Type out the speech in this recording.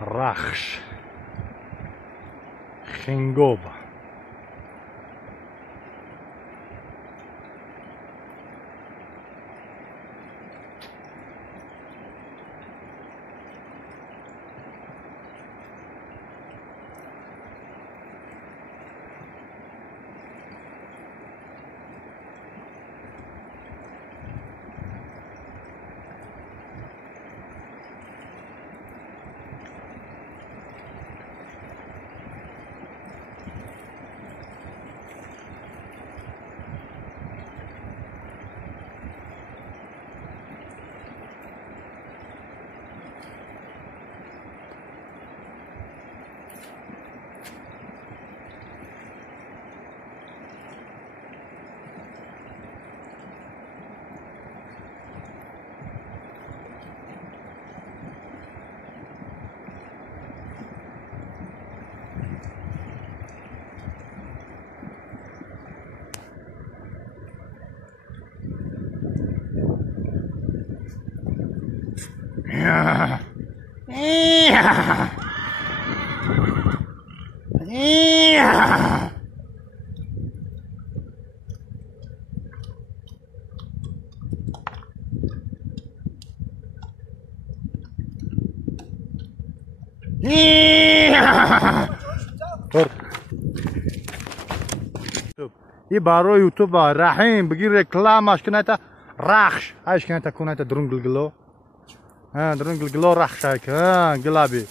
رخش خنگوب ای برای یوتیوب رحیم بگی رکلامش کنه تا رخش هاش کنه تا کنه تا درون گلگلو درون گلگلو رخش ها گلابی